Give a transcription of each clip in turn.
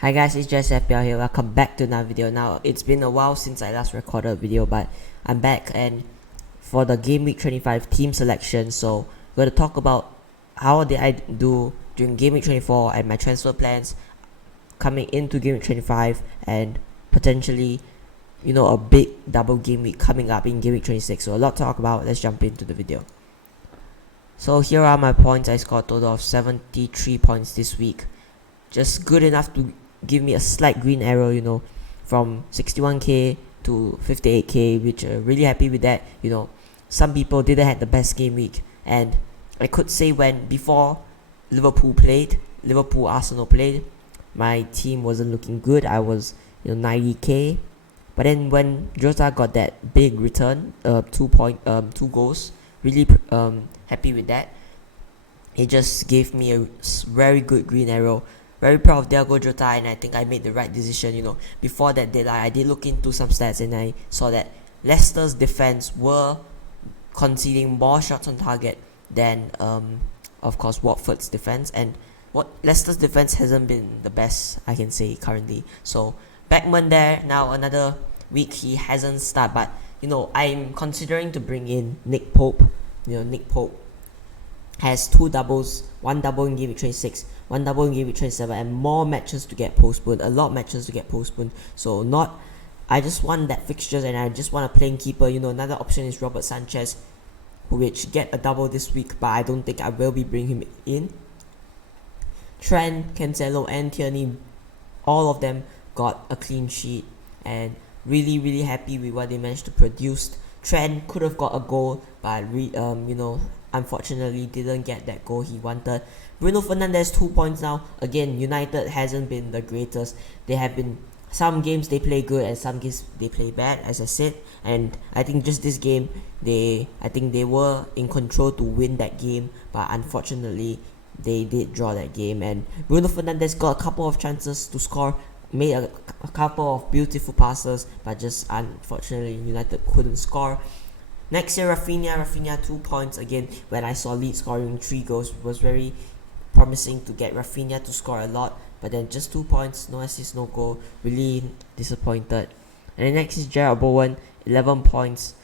Hi guys, it's just FPL here. Welcome back to another video. Now, it's been a while since I last recorded a video, but I'm back and for the Game Week 25 team selection. So, we're going to talk about how did I do during Game Week 24 and my transfer plans coming into Game Week 25 and potentially, a big double game week coming up in Game Week 26. So, a lot to talk about. Let's jump into the video. So, here are my points. I scored a total of 73 points this week. Just good enough to give me a slight green arrow, from 61k to 58k, which really happy with that. Some people didn't have the best game week, and I could say when before Liverpool Arsenal played, my team wasn't looking good. I was 90k, but then when Jota got that big return, 2 goals, really happy with that. It just gave me a very good green arrow. Very proud of Diego Jota, and I think I made the right decision. Before that deadline, I did look into some stats, and I saw that Leicester's defense were conceding more shots on target than, of course, Watford's defense. And Leicester's defense hasn't been the best, I can say, currently. So Beckman there now another week he hasn't started, but I'm considering to bring in Nick Pope. Nick Pope has 2 doubles, 1 double in Game Week 26, 1 double in Game Week 27, and more matches to get postponed, a lot of matches to get postponed. So I just want that fixtures, and I just want a playing keeper. Another option is Robert Sanchez, which get a double this week, but I don't think I will be bringing him in. Trent, Cancelo, and Tierney, all of them got a clean sheet, and really happy with what they managed to produce. Trent could have got a goal, but unfortunately didn't get that goal he wanted. Bruno Fernandes 2 points now. Again, United hasn't been the greatest. They have been some games they play good and some games they play bad, as I said. And I think just this game, they were in control to win that game, but unfortunately they did draw that game. And Bruno Fernandes got a couple of chances to score, made a couple of beautiful passes, but just unfortunately United couldn't score. Next year, Rafinha 2 points. Again, when I saw Leeds scoring 3 goals, it was very promising to get Rafinha to score a lot, but then just 2 points, no assist, no goal, really disappointed. And then next is Gerald Bowen, 11 points.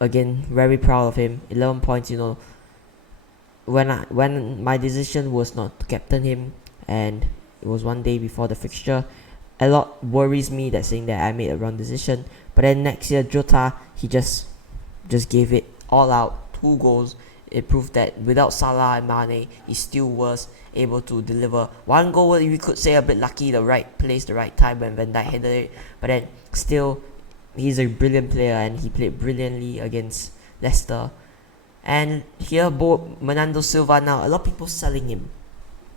Again, very proud of him. 11 points. When my decision was not to captain him, and it was one day before the fixture, a lot worries me that saying that I made a wrong decision. But then next year, Jota, he just gave it all out, 2 goals. It proved that without Salah and Mane, he still was able to deliver 1 goal. We could say a bit lucky, the right place, the right time when Van Dijk headed it. But then still, he's a brilliant player and he played brilliantly against Leicester. And here, Bernardo Silva now, a lot of people selling him.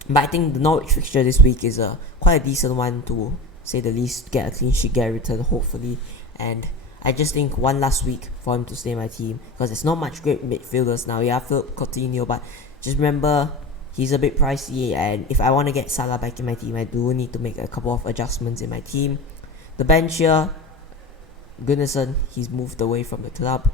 But I think the Norwich fixture this week is quite a decent one, to say the least. Get a clean sheet, get a return, hopefully. And I just think one last week for him to stay in my team, because there's not much great midfielders now. Yeah, Philip Coutinho, but just remember he's a bit pricey, and if I want to get Salah back in my team, I do need to make a couple of adjustments in my team. The bench here, Gunnarsson, he's moved away from the club.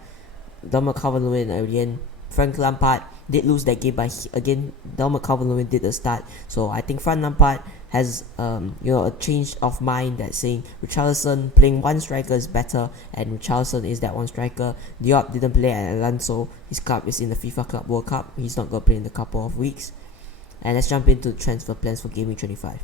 Dominic Calvert-Lewin again. Frank Lampard did lose that game, but again, Dominic Calvert-Lewin did the start. So I think Frank Lampard has a change of mind that's saying Richarlison playing one striker is better, and Richarlison is that one striker. Diop didn't play, and Alonso, his club is in the FIFA Club World Cup. He's not going to play in a couple of weeks. And let's jump into transfer plans for Game Week 25.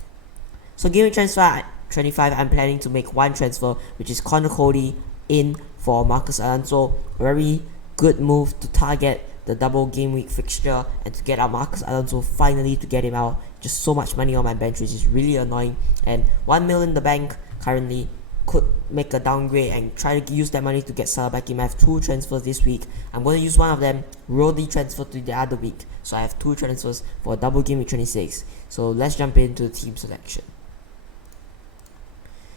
So Game Week transfer 25, I'm planning to make 1 transfer, which is Connor Cody in for Marcus Alonso. Very good move to target the double game week fixture and to get out Marcus Alonso, finally to get him out. Just so much money on my bench, which is really annoying, and 1 million in the bank currently. Could make a downgrade and try to use that money to get Salah back in. I have 2 transfers this week. I'm going to use one of them, roll the transfer to the other week, so I have 2 transfers for a double game week 26. So let's jump into the team selection.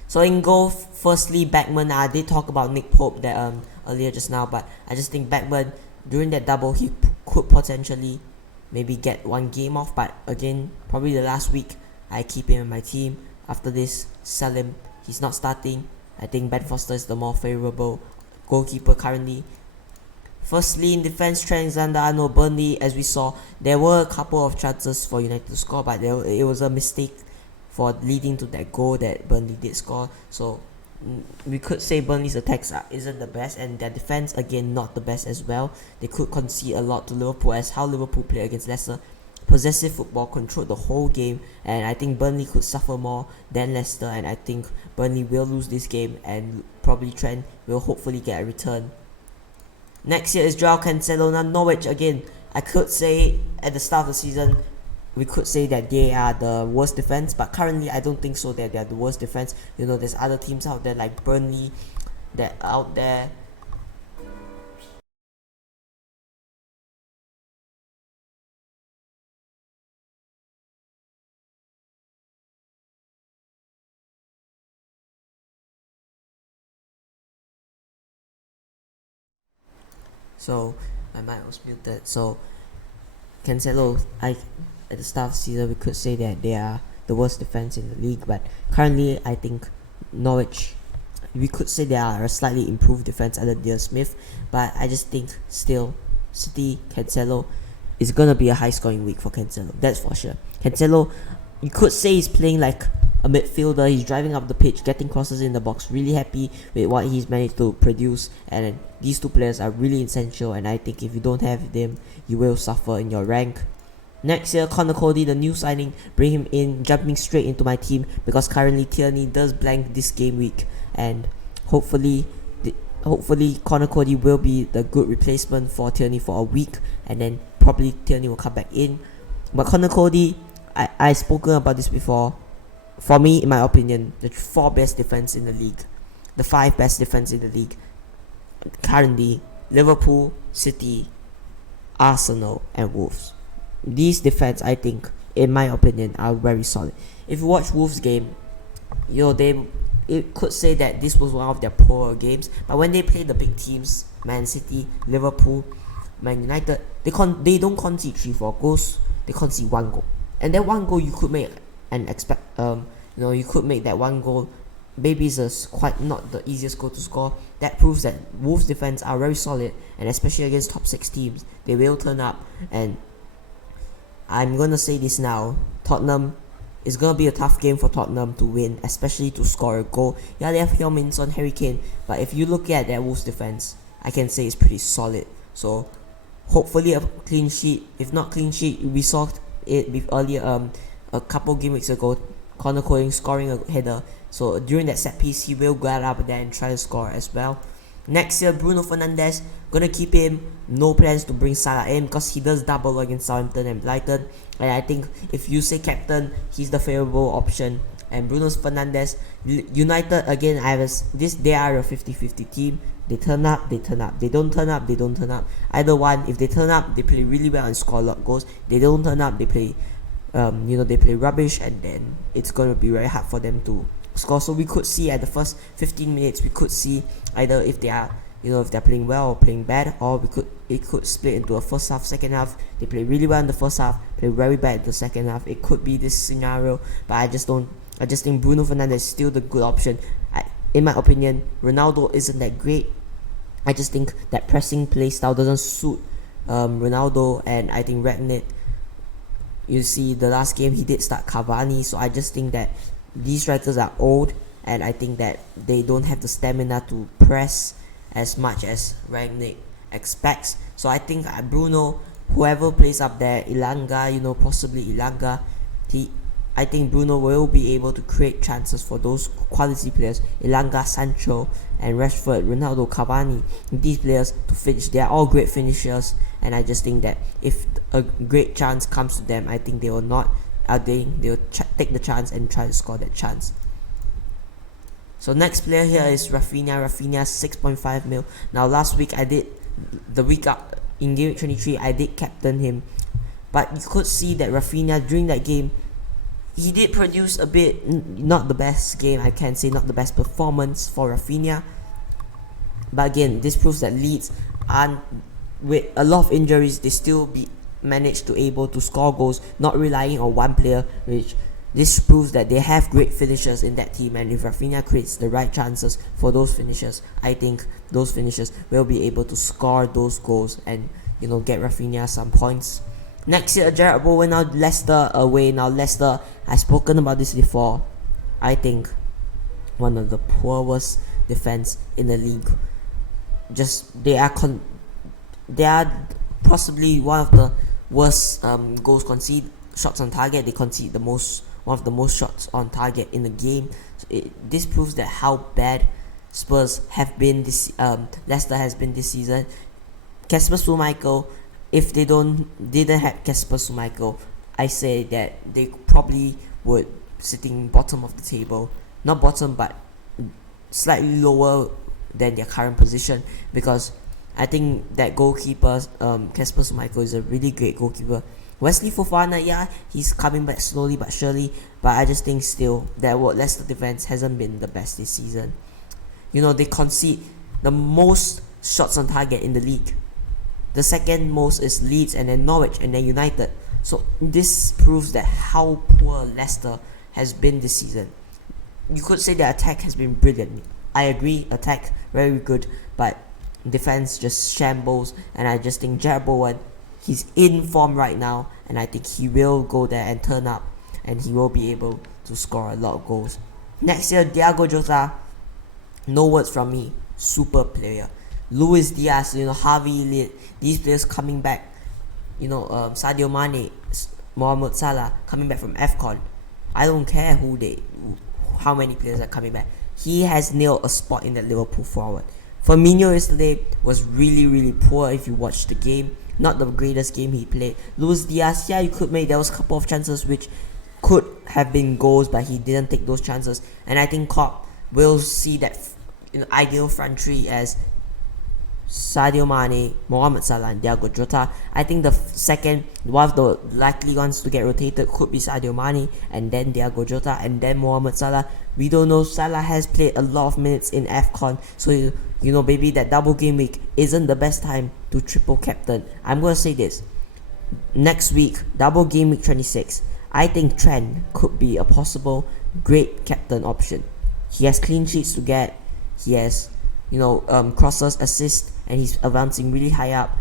So in goal, firstly, Beckman. I did talk about Nick Pope that earlier just now, but I just think Beckman, during that double, he could potentially maybe get 1 game off, but again, probably the last week I keep him in my team. After this, sell him. He's not starting. I think Ben Foster is the more favourable goalkeeper currently. Firstly, in defence, Trent Alexander-Arnold, Burnley, as we saw, there were a couple of chances for United to score, but it was a mistake for leading to that goal that Burnley did score. So we could say Burnley's attacks isn't the best, and their defense again not the best as well. They could concede a lot to Liverpool, as how Liverpool played against Leicester. Possessive football, controlled the whole game, and I think Burnley could suffer more than Leicester, and I think Burnley will lose this game, and probably Trent will hopefully get a return. Next year is Joao Cancelo. Now Norwich, again, I could say at the start of the season we could say that they are the worst defense, but currently I don't think so that they are the worst defense. You know, there's other teams out there like Burnley that are out there. So my mic was muted. So Cancelo, at the start of the season we could say that they are the worst defense in the league, but currently I think Norwich, we could say they are a slightly improved defense under Dean Smith, but I just think still City, Cancelo, is gonna be a high scoring week for Cancelo, that's for sure. Cancelo, you could say he's playing like a midfielder. He's driving up the pitch, getting crosses in the box. Really happy with what he's managed to produce, and these two players are really essential, and I think if you don't have them, you will suffer in your rank. Next year, Connor Cody, the new signing, bring him in, jumping straight into my team, because currently Tierney does blank this game week, and hopefully Connor Cody will be the good replacement for Tierney for a week, and then probably Tierney will come back in. But Connor Cody, I've spoken about this before. For me, in my opinion, the 4 best defense in the league, the 5 best defense in the league, currently Liverpool, City, Arsenal, and Wolves. These defense, I think, in my opinion, are very solid. If you watch Wolves game, it could say that this was one of their poorer games, but when they play the big teams, Man City, Liverpool, Man United, they don't concede 3-4 goals, they concede 1 goal, and that 1 goal you could make and expect, you could make that 1 goal. Maybe it's quite not the easiest goal to score. That proves that Wolves defense are very solid, and especially against top 6 teams, they will turn up. And I'm gonna say this now, Tottenham, it's gonna be a tough game for Tottenham to win, especially to score a goal. Yeah, they have Heung-min Son, Harry Kane, but if you look at their Wolves defense, I can say it's pretty solid. So hopefully a clean sheet. If not clean sheet, we saw it with earlier a couple game weeks ago, Connor Cody scoring a header. So during that set piece, he will get up there and try to score as well. Next year, Bruno Fernandes, gonna keep him. No plans to bring Salah in because he does double against Southampton and Brighton. And I think if you say captain, he's the favourable option. And Bruno Fernandes, United again, they are a 50-50 team. They turn up, they turn up. They don't turn up, they don't turn up. Either one, if they turn up, they play really well and score a lot of goals. They don't turn up, they play they play rubbish, and then it's going to be very hard for them to score. So we could see at the first 15 minutes, we could see either if they are, if they're playing well or playing bad, or it could split into a first half, second half. They play really well in the first half, play very bad in the second half. It could be this scenario, but I just think Bruno Fernandes is still the good option. In my opinion, Ronaldo isn't that great. I just think that pressing play style doesn't suit Ronaldo, and I think Rangnick, you see the last game he did start Cavani, so I just think that these strikers are old, and I think that they don't have the stamina to press as much as Rangnick expects. So I think Bruno, whoever plays up there, Ilanga, possibly Ilanga, I think Bruno will be able to create chances for those quality players, Ilanga, Sancho, and Rashford, Ronaldo, Cavani. These players to finish, they are all great finishers, and I just think that if a great chance comes to them, I think they will not take the chance and try to score that chance. So next player here is Rafinha. Rafinha 6.5 mil. Now last week in game week 23, I did captain him, but you could see that Rafinha during that game, he did produce a bit, not the best game, I can say not the best performance for Rafinha. But again, this proves that Leeds, with a lot of injuries, they still managed to able to score goals, not relying on one player, which this proves that they have great finishers in that team. And if Rafinha creates the right chances for those finishers, I think those finishers will be able to score those goals and get Rafinha some points. Next year, Gerard Bowen, now Leicester away. Now Leicester, I've spoken about this before. I think one of the poorest defense in the league. Just they are possibly one of the worst goals conceded, shots on target. They concede one of the most shots on target in the game. So this proves that how bad Spurs have been Leicester has been this season. Kasper Schmeichel, if they didn't have Kasper Schmeichel, I say that they probably would sitting bottom of the table. Not bottom, but slightly lower than their current position, because I think that goalkeeper, Kasper Schmeichel, is a really great goalkeeper. Wesley Fofana, yeah, he's coming back slowly but surely, but I just think still that Leicester defense hasn't been the best this season. They concede the most shots on target in the league. The second most is Leeds, and then Norwich, and then United. So this proves that how poor Leicester has been this season. You could say their attack has been brilliant. I agree, attack very good, but defense just shambles. And I just think Gerard Bowen, he's in form right now, and I think he will go there and turn up, and he will be able to score a lot of goals. Next year, Diogo Jota, no words from me, super player. Luis Diaz, Harvey Elliott, these players coming back. Sadio Mane, Mohamed Salah coming back from AFCON. I don't care how many players are coming back. He has nailed a spot in the Liverpool forward. Firmino yesterday was really, really poor if you watch the game. Not the greatest game he played. Luis Diaz, yeah, you could make, there was a couple of chances which could have been goals, but he didn't take those chances. And I think Klopp will see that ideal front three as Sadio Mane, Mohamed Salah, and Diogo Jota. I think the second, one of the likely ones to get rotated could be Sadio Mane, and then Diogo Jota, and then Mohamed Salah. We don't know. Salah has played a lot of minutes in AFCON, so maybe that double game week isn't the best time to triple captain. I'm gonna say this: next week, double game week 26, I think Trent could be a possible great captain option. He has clean sheets to get. He has crosses, assists, and he's advancing really high up.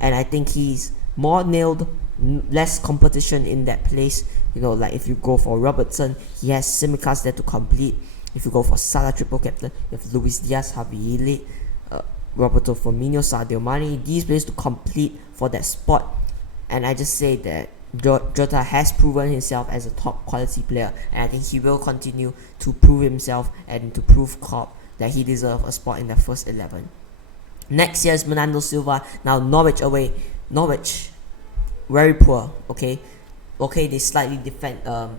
And I think he's more nailed, less competition in that place. Like if you go for Robertson, he has Simicast there to complete. If you go for Salah triple captain, you have Luis Diaz, Harvey Elliott, Roberto Firmino, Sadio Mane, these players to complete for that spot. And I just say that Jota has proven himself as a top quality player, and I think he will continue to prove himself and to prove Klopp that he deserves a spot in the first 11. Next year is Bernardo Silva. Now Norwich away. Norwich, very poor. Okay, they slightly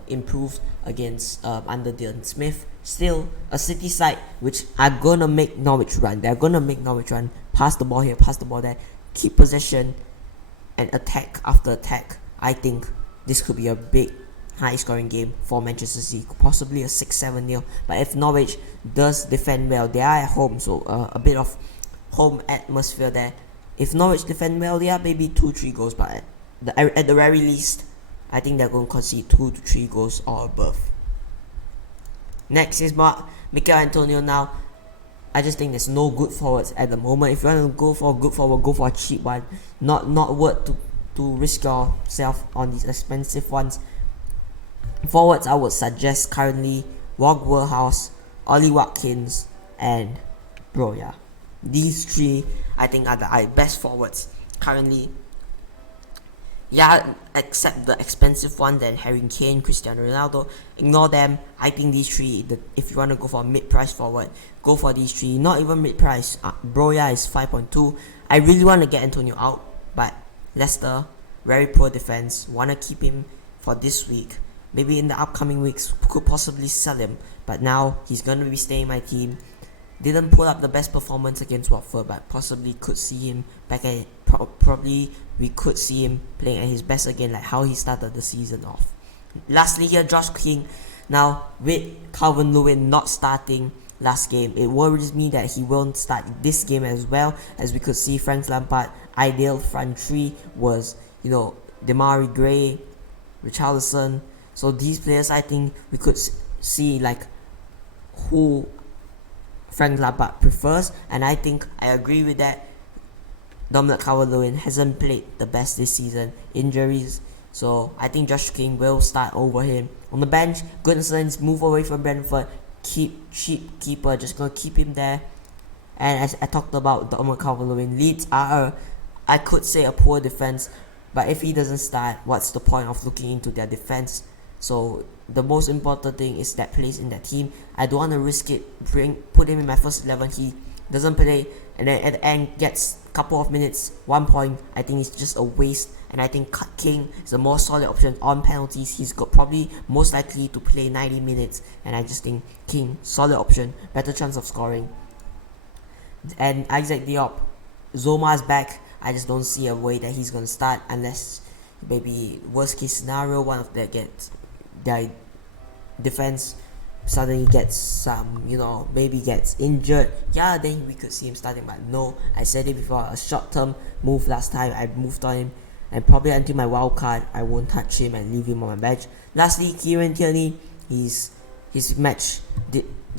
improved against under Dylan Smith. Still a City side which are gonna make Norwich run. They're gonna make Norwich run. Pass the ball here, pass the ball there. Keep possession and attack after attack. I think this could be a big high scoring game for Manchester City, possibly a 6-7-0. But if Norwich does defend well, they are at home, so a bit of home atmosphere there. If Norwich defend well, yeah, maybe 2-3 goals, but at the very least, I think they're going to concede 2 to 3 goals or above. Next is Mikel Antonio. Now I just think there's no good forwards at the moment. If you want to go for a good forward, go for a cheap one. Not worth to risk yourself on these expensive ones. Forwards I would suggest currently Wog Warhouse, Ollie Watkins, and Broya. These three I think are the best forwards currently. Yeah, except the expensive one, then Harry Kane, Cristiano Ronaldo. Ignore them. I think these three, if you want to go for a mid-price forward, go for these three. Not even mid-price. Broya is 5.2. I really want to get Antonio out, but Leicester, very poor defense. Want to keep him for this week. Maybe in the upcoming weeks, could possibly sell him. But now, he's going to be staying in my team. Didn't pull up the best performance against Watford, but possibly could see him back at probably we could see him playing at his best again, like how he started the season off. Lastly here, Josh King. Now with Calvert-Lewin not starting last game, it worries me that he won't start this game as well, as we could see Frank Lampard ideal front three was Demarai Gray, Richarlison. So these players, I think we could see like who Frank Lampard prefers, and I think I agree with that. Dominic Calvert-Lewin hasn't played the best this season, injuries. So I think Josh King will start over him. On the bench, Goodman's move away from Brentford. Keep cheap keeper, just gonna keep him there. And as I talked about Dominic Calvert-Lewin, Leeds are I could say a poor defense, but if he doesn't start, what's the point of looking into their defense? So the most important thing is that place in that team. I don't want to risk it. Put him in my first 11. He doesn't play, and then at the end gets a couple of minutes, 1 point. I think it's just a waste. And I think King is a more solid option on penalties. He's got probably most likely to play 90 minutes, and I just think King, solid option, better chance of scoring. And Isaac Diop, Zoma's back. I just don't see a way that he's gonna start unless maybe worst case scenario one of them gets their defense suddenly gets some, maybe gets injured. Yeah, then we could see him starting. But no, I said it before, a short term move last time. I moved on him, and probably until my wild card I won't touch him and leave him on my bench. Lastly, Kieran Tierney, his match,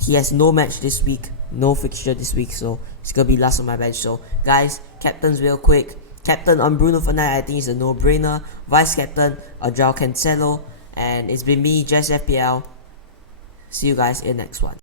he has no match this week, no fixture this week, so it's gonna be last on my bench. So guys, captains real quick. Captain on Bruno Fernandes, I think is a no-brainer. Vice captain João Cancelo, and it's been me, Jess FPL. See you guys in the next one.